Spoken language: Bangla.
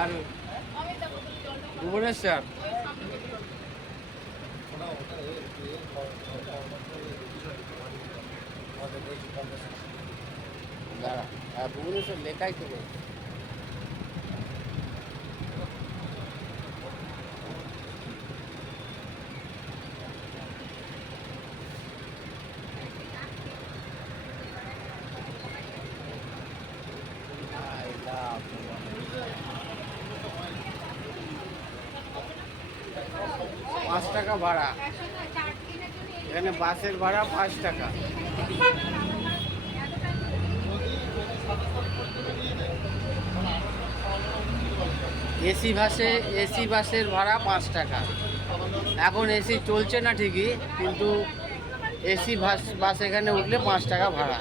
আর ভুবনেশ্বর। দাঁড়া, ভুবনেশ্বর লেখাই তো রয়েছে। পাঁচ টাকা ভাড়া, এখানে বাসের ভাড়া 5 টাকা। এসি বাসের ভাড়া 5 টাকা। এখন এসি চলছে না ঠিকই, কিন্তু এসি বাস এখানে উঠলে 5 টাকা ভাড়া।